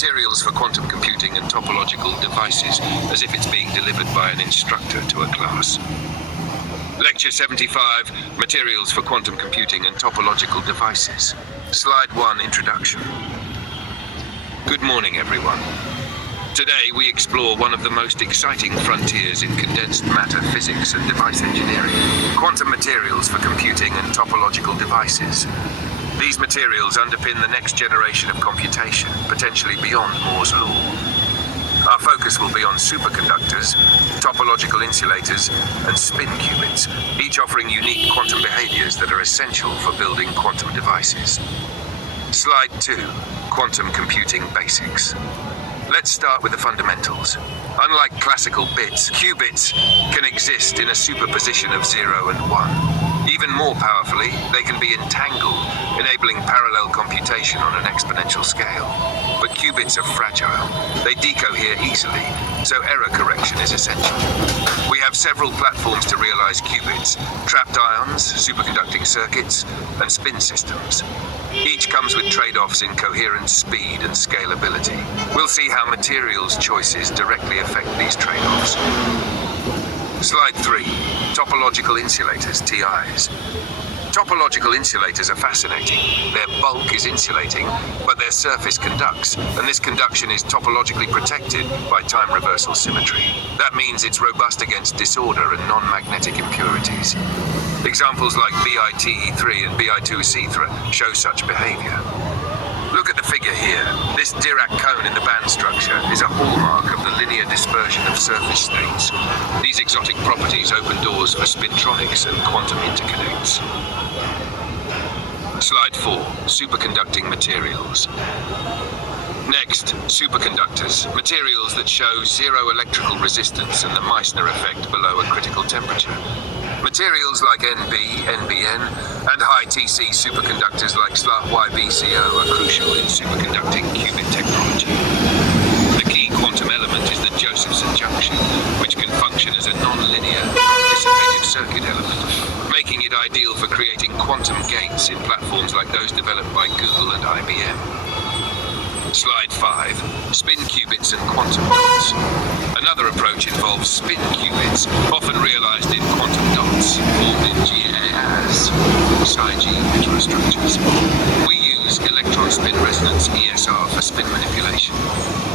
Materials for quantum computing and topological devices, as if it's being delivered by an instructor to a class. Lecture 75, Materials for Quantum Computing and Topological Devices. Slide 1, Introduction. Good morning, everyone. Today we explore one of the most exciting frontiers in condensed matter physics and device engineering, quantum materials for computing and topological devices. These materials underpin the next generation of computation, potentially beyond Moore's law. Our focus will be on superconductors, topological insulators, and spin qubits, each offering unique quantum behaviors that are essential for building quantum devices. Slide 2, Quantum Computing Basics. Let's start with the fundamentals. Unlike classical bits, qubits can exist in a superposition of 0 and 1. Even more powerfully, they can be entangled, enabling parallel computation on an exponential scale. But qubits are fragile. They decohere easily, so error correction is essential. We have several platforms to realize qubits: trapped ions, superconducting circuits, and spin systems. Each comes with trade-offs in coherence, speed, and scalability. We'll see how materials choices directly affect these trade-offs. Slide 3, Topological Insulators, TIs. Topological insulators are fascinating. Their bulk is insulating, but their surface conducts, and this conduction is topologically protected by time reversal symmetry. That means it's robust against disorder and non-magnetic impurities. Examples like BiTe3 and Bi2C3 show such behavior. Look at the figure here. This Dirac cone in the band structure is a hallmark of the linear dispersion of surface states. These exotic properties open doors for spintronics and quantum interconnects. Slide 4, Superconducting Materials. Next, superconductors, materials that show zero electrical resistance and the Meissner effect below a critical temperature. Materials like NB, NBN, and high TC superconductors like SLA-YBCO are crucial in superconducting qubit technology. The key quantum element is the Josephson junction, which can function as a non-linear, dissipative circuit element, making it ideal for creating quantum gates in platforms like those developed by Google and IBM. Slide 5, Spin qubits and quantum dots. Another approach involves spin qubits, often realized in quantum dots, formed in GAAs, Psi-G heterostructures. We use electron spin resonance, ESR, for spin manipulation.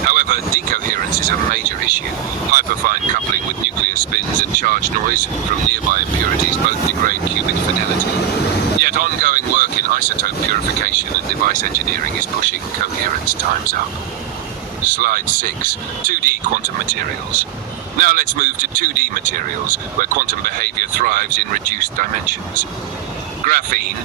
However, decoherence is a major issue. Hyperfine coupling with nuclear spins and charge noise from nearby impurities both degrade qubit fidelity. Yet ongoing work in isotope purification and device engineering is pushing coherence times up. Slide 6, 2D quantum materials. Now let's move to 2D materials, where quantum behavior thrives in reduced dimensions. Graphene,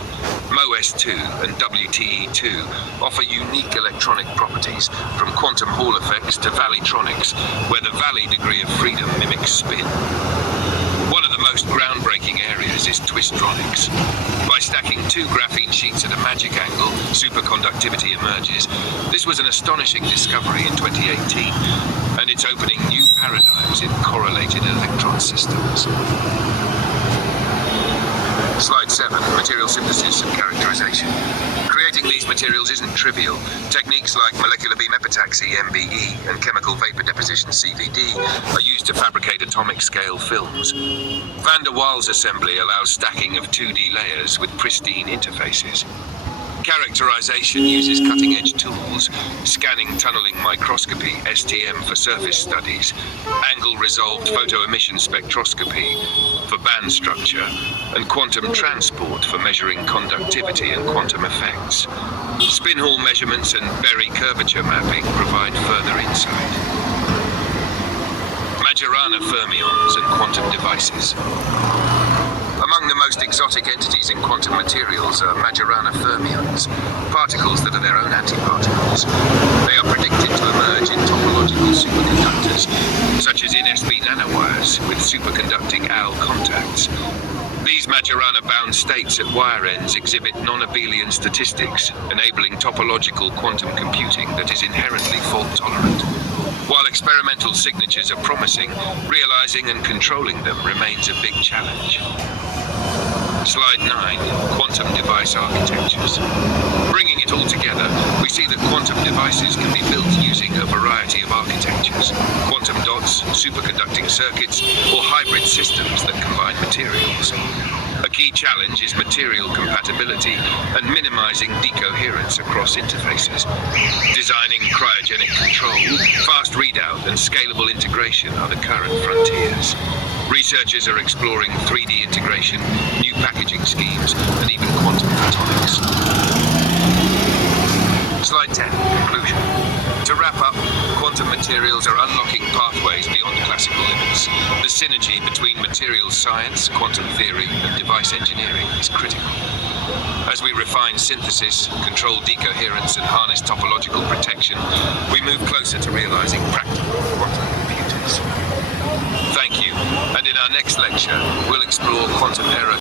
MOS2, and WTE2 offer unique electronic properties, from quantum Hall effects to valleytronics, where the valley degree of freedom mimics spin. One of the most groundbreaking areas is twistronics. By stacking two graphene sheets at a magic angle, superconductivity emerges. This was an astonishing discovery in 2018, and it's opening new paradigms in correlated electron systems. Slide 7, Material Synthesis and Characterization. Creating these materials isn't trivial. Techniques like molecular beam epitaxy, MBE, and chemical vapor deposition, CVD, are used to fabricate atomic-scale films. Van der Waals assembly allows stacking of 2D layers with pristine interfaces. Characterization uses cutting-edge tools, scanning tunneling microscopy, STM for surface studies, angle-resolved photoemission spectroscopy for band structure, and quantum transport for measuring conductivity and quantum effects. Spin Hall measurements and Berry curvature mapping provide further insight. Majorana fermions and quantum devices. Among the most exotic entities in quantum materials are Majorana fermions, particles that are their own antiparticles. They are predicted to emerge in topological superconductors, such as NSB nanowires with superconducting AL contacts. These Majorana-bound states at wire ends exhibit non-abelian statistics, enabling topological quantum computing that is inherently fault-tolerant. While experimental signatures are promising, realizing and controlling them remains a big challenge. Slide 9, quantum device architectures. Bringing it all together, we see that quantum devices can be built using a variety of architectures. Quantum dots, superconducting circuits, or hybrid systems that combine materials. A key challenge is material compatibility and minimizing decoherence across interfaces. Designing cryogenic control, fast readout, and scalable integration are the current frontiers. Researchers are exploring 3D integration, new packaging schemes, and even quantum photonics. Slide 10, conclusion. To wrap up, quantum materials are unlocking pathways beyond classical limits. The synergy between materials science, quantum theory, and device engineering is critical. As we refine synthesis, control decoherence, and harness topological protection, we move closer to realizing practical quantum computers. Thank you, and in our next lecture, we'll explore quantum error